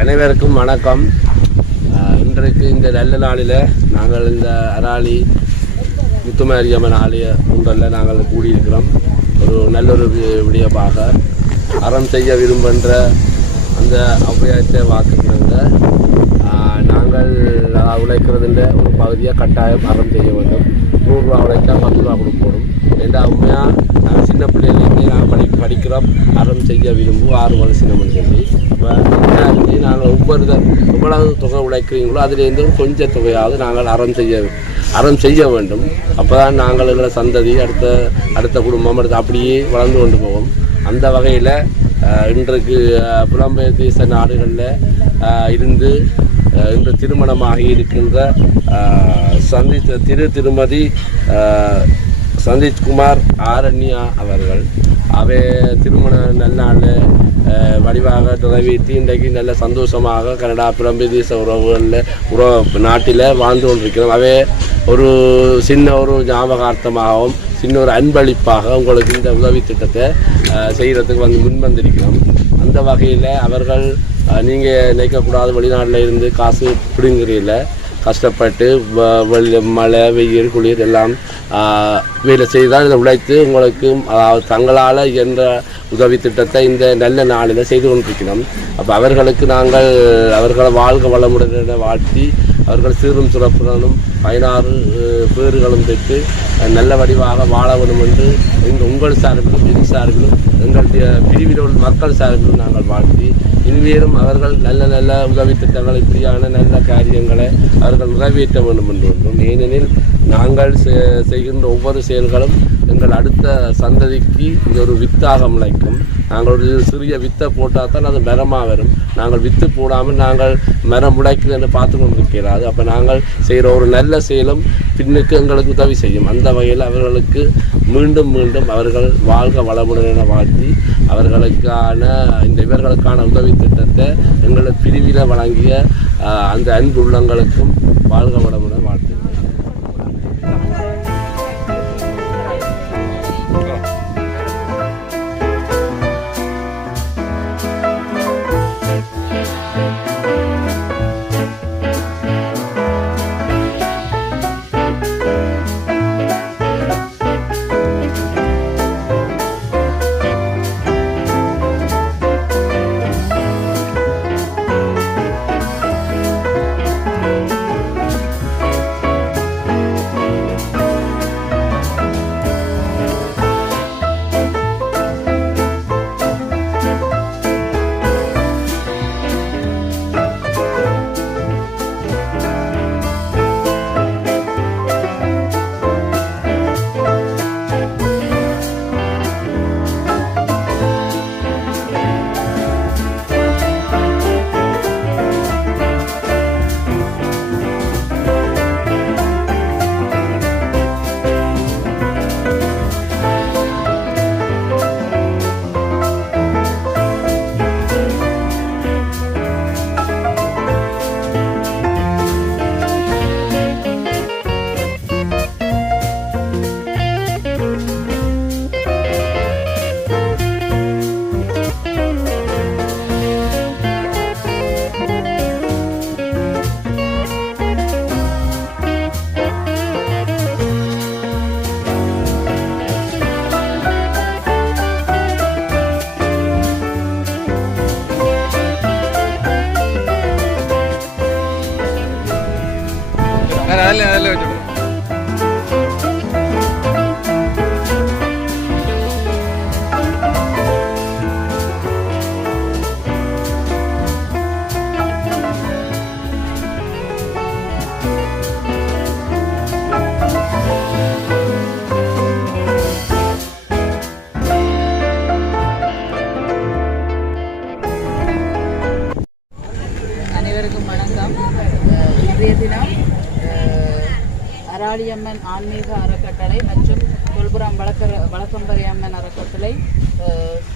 அனைவருக்கும் வணக்கம். இன்றைக்கு இந்த நல்ல நாளில் நாங்கள் இந்த அராளி முத்துமாரியம்மன் ஆலய ஒன்றில் நாங்கள் கூடியிருக்கிறோம். ஒரு நல்லொரு விடயமாக அறம் செய்ய விரும்புகின்ற அந்த ஔவையாயத்தை வாக்குகிறாங்க. நாங்கள் உழைக்கிறதுன்ற ஒரு பகுதியாக கட்டாயம் அறம் செய்ய வேண்டும். 100 ரூபா உழைச்சா 10 ரூபா கொடுக்கணும். ஏன்னா உண்மையாக நாங்கள் சின்ன பிள்ளைலேருந்தே நாங்கள் படிக்கிறோம். அறம் செய்ய விரும்பும் 6 வயசு சின்னமன் சொல்லி இப்போ நாங்கள் எவ்வளவு தொகை உழைக்கிறீங்களோ அதுலேருந்து கொஞ்சம் தொகையாவது நாங்கள் அறம் செய்ய வேண்டும். அப்போ தான் நாங்கள் எங்களை சந்ததி அடுத்த குடும்பம் அப்படியே வளர்ந்து கொண்டு போவோம். அந்த வகையில் இன்றைக்கு புலம்பெயர் தேச நாடுகளில் இருந்து இன்று திருமணமாகி இருக்கின்ற திருமதி சந்தீஷ்குமார் ஆரண்யா அவர்கள் திருமண நல்லாள் வடிவாக நிறைவேற்றி இன்றைக்கு நல்ல சந்தோஷமாக கனடா புலம்பெயர் தேச நாட்டில் வாழ்ந்து கொண்டிருக்கிறோம். ஒரு சின்ன ஒரு ஞாபகார்த்தமாகவும் சின்ன ஒரு அன்பளிப்பாக உங்களுக்கு இந்த உதவி திட்டத்தை செய்கிறதுக்கு முன்வந்திருக்கிறோம். அந்த வகையில் அவர்கள் நீங்கள் நினைக்கக்கூடாது வெளிநாட்டில் இருந்து காசு பிடுங்குறீங்கள கஷ்டப்பட்டு மழை வெயில் குளிர் எல்லாம் வேலை செய்தால் இதை உழைத்து உங்களுக்கு தங்களால் என்ற உதவி திட்டத்தை இந்த நல்ல நாளில் செய்து கொண்டிருக்கிறோம். அப்போ அவர்களுக்கு நாங்கள் அவர்களை வாழ்க வளமுடன் வாழ்த்தி அவர்கள் சீரும் சிறப்புடனும் 16 பேறுகளும் பெற்று நல்ல வடிவாக வாழ வேண்டும் என்று உங்கள் சார்பிலும் என் சார்பிலும் எங்களுடைய பிரிவில் உள்ள மக்கள் சார்பிலும் நாங்கள் வாழ்த்தி இனிமேலும் அவர்கள் நல்ல உதவி திட்டங்கள் இப்படியான நல்ல காரியங்களை அவர்கள் நிறைவேற்ற வேண்டும் என்றும். ஏனெனில் நாங்கள் செய்கின்ற ஒவ்வொரு செயல்களும் எங்கள் அடுத்த சந்ததிக்கு இது ஒரு வித்தாக முளைக்கும். நாங்கள் ஒரு சிறிய வித்தை போட்டால் தான் அது மரமாக வரும். நாங்கள் வித்து போடாமல் நாங்கள் மரம் முளைக்குது என்று பார்த்து கொண்டிருக்கிறாரு. அப்போ நாங்கள் செய்கிற ஒரு நல்ல செயலும் பின்னுக்கு எங்களுக்கு உதவி செய்யும். அந்த வகையில் அவர்களுக்கு மீண்டும் அவர்கள் வாழ்க வளமுடன் என வாழ்த்தி இவர்களுக்கான உதவி திட்டத்தை எங்களுக்கு பிரிவில் வழங்கிய அந்த அன்பு உள்ளங்களுக்கும் வாழ்க வளமுடன் வாழ்த்து. நல்ல வச்சு அனைவருக்கும் வணக்கம். இன்றைய தினம் அராளியம்மன் ஆன்மீக அறக்கட்டளை மற்றும் கொல்புரம் வழக்கம்பரியம்மன் அறக்கட்டளை,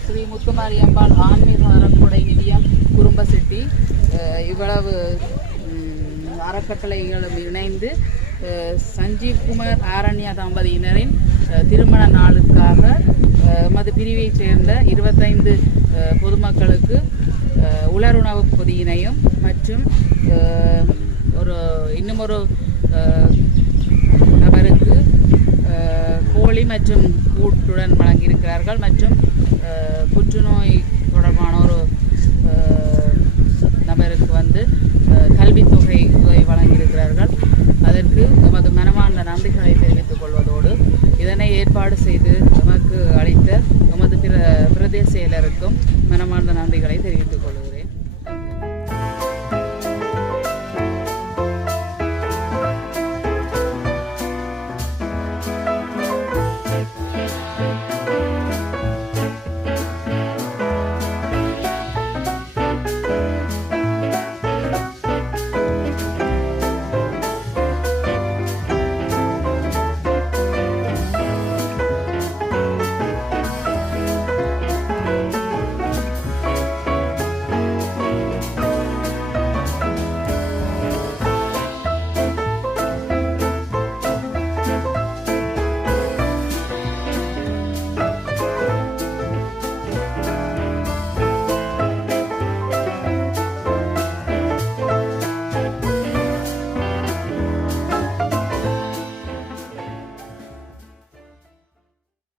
ஸ்ரீ முத்துமாரியம்பாள் ஆன்மீக அறக்கொடை நிதியம் குடும்ப செட்டி இவ்வளவு அறக்கட்டளைகளும் இணைந்து சஞ்சீவ்குமார் ஆரண்யா தம்பதியினரின் திருமண நாளுக்காக எமது பிரிவைச் சேர்ந்த 25 பொதுமக்களுக்கு உலருணவு பொதியினையும் மற்றும் இன்னும் ஒரு நபருக்கு கோழி மற்றும் கூட்டுடன் வழங்கியிருக்கிறார்கள். மற்றும் புற்றுநோய் தொடர்பான ஒரு நபருக்கு கல்வித்தொகை உதவி வழங்கியிருக்கிறார்கள். அதற்கு எமது மனமார்ந்த நன்றிகளை தெரிவித்துக் கொள்வதோடு இதனை ஏற்பாடு செய்து நமக்கு அளித்த எமது பிரதேச செயலருக்கும் மனமார்ந்த நன்றிகளை தெரிவித்துக் கொள்கிறேன்.